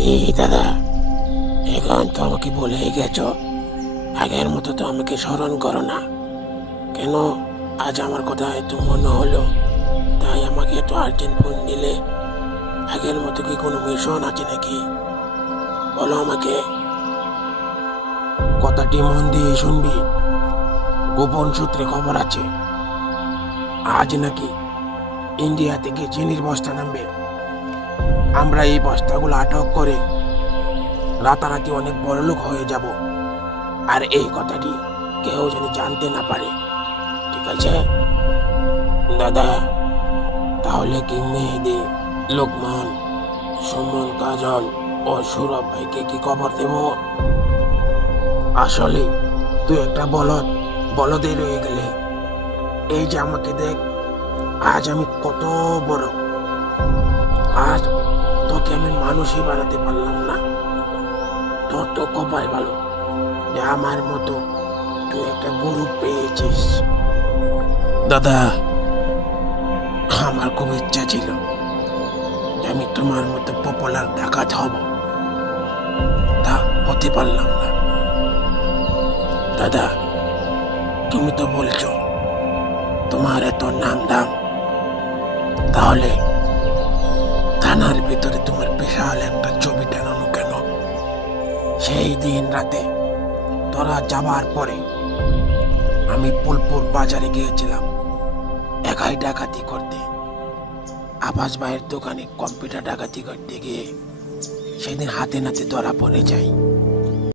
এই দাদা, এখন তো আমাকে বলেই গেছো। আগের মতো তো আমাকে স্মরণ করো না। কেন? আজ আমার কথা একটু মনে হলো, তাই আমাকে একটু আর্জেন্ট ফোন দিলে। আগের মতো কি কোনো মিশন আছে নাকি? বলো আমাকে। কথাটি মন দিয়ে শুনবি। গোপন সূত্রে খবর আছে। আজ নাকি ইন্ডিয়া থেকে চিনির বস্তা নামবে। আমরা এই বস্তাগুলো আটক করে রাতারাতি অনেক বড় লোক হয়ে যাব। আর এই কথাটি কেউ যেন জানতে না পারে। ঠিক আছে? দাদা, তাহলে কি মেহেদি, লোকমান, সুমন, কাজল ও সৌরভ ভাইকে কি খবর দেব? আসলে তুই একটা বলদ বলদে রয়ে গেলে। এই যে আমাকে দেখ, আজ আমি কত বড়। আজ তোকে আমি মানুষই বানাতে পারলাম না তোর তো কপাল ভালো যে আমার মতো তুই একটা গরু পেয়েছিস। দাদা, আমার খুব ইচ্ছা ছিল আমি তোমার মতো পপুলার ডাকাত হব। তা হতে পারলাম না। দাদা, তুমি তো বলছো তোমার এত নাম দাম। তাহলে থানার ভিতরে তোমার বিশাল একটা ছবি টানানো কেন? সেই দিন রাতে তোরা যাবার পরে আমি পুলপুর বাজারে গিয়েছিলাম একাই ডাকাতি করতে। আবাস ভাইয়ের দোকানে কম্পিউটার ডাকাতি করতে গিয়ে সেদিন হাতে নাতে ধরা পড়ে যাই